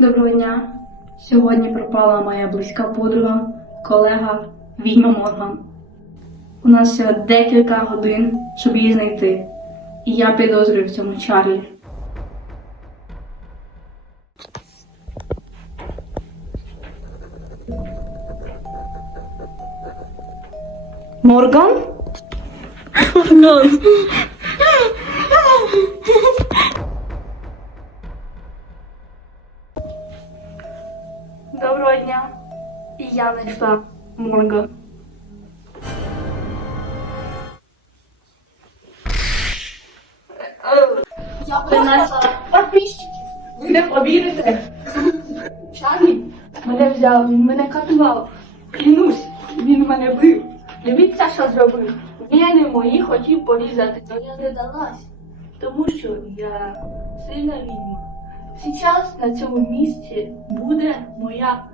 Доброго дня. Сьогодні пропала моя близька подруга, колега Відьма Морган. У нас всього декілька годин, щоб її знайти. І я підозрюю в цьому Чарлі. Морган? Морган. Дня. І я знайшла Морган. Я Принесла. подписчиків. Ви не повірите? Чарлі мене взяв, він мене катував. Клянусь, він мене бив. Дивіться, що зробив. Вени мої хотів порізати, то я не далась. Тому що я сильна відьма. Сейчас на цьому місці буде моя.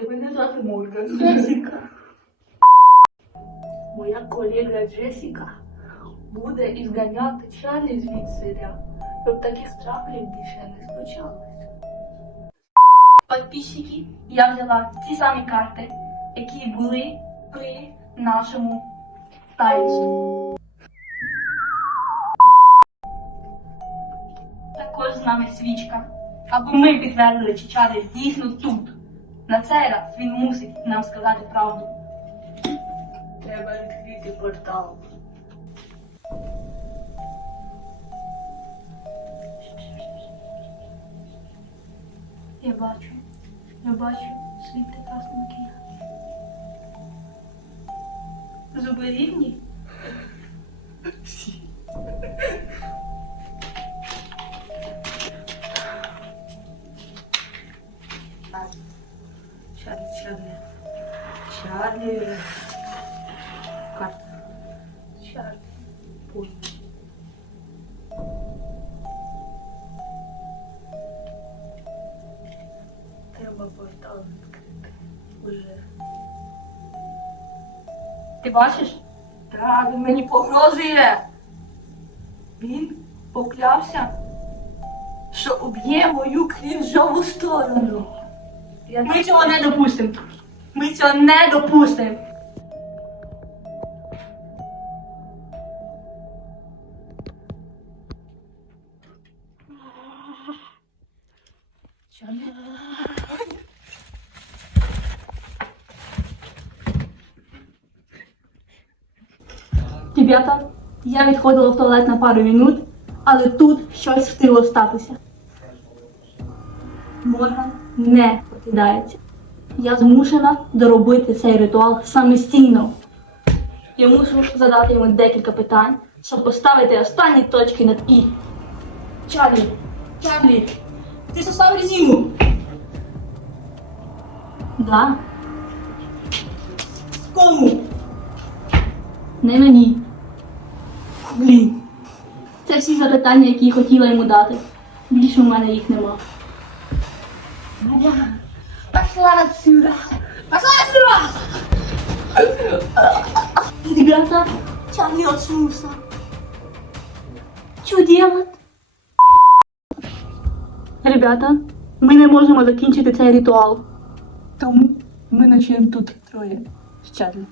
Звати? Мене звати. Джесіка. Моя колега Джесіка буде ізганяти Чарлі звідсиля, щоб таких страхів більше не случалось. Підписчики, я взяла ті самі карти, які були при нашому таїнстві. Також з нами свічка. Аби ми підтвердили, чи Чарлі дійсно тут. На цей раз він мусить нам сказати правду. Треба відкрити портал. Я бачу. Я бачу свій прекрасний макіяж. Зуби рівні? Чарлі, Чарлі. Чарлі. Карта. Чарлі. Пусть. Треба портал відкрити. Уже. Ти бачиш? Так, він мені погрожує. Він поклявся, що уб'є мою крінжову сторону. Ми цього не допустимо. Ми цього не допустимо. Ребята, я відходила в туалет на пару минут, але тут щось встигло статися. Морган не покидається. Я змушена доробити цей ритуал самостійно. Я мушу задати йому декілька питань, щоб поставити останні точки над І. Чарлі, Чарлі, ти сосав резину? Да. Кому? Не мені. Блін. Це всі запитання, які я хотіла йому дати. Більше у мене їх нема. Пошла отсюда! Пошла отсюда! Ребята, Чарли очнулся. Что делать? Ребята, ми не можемо закінчити цей ритуал. Тому ми ночуємо тут троє з Чарлі.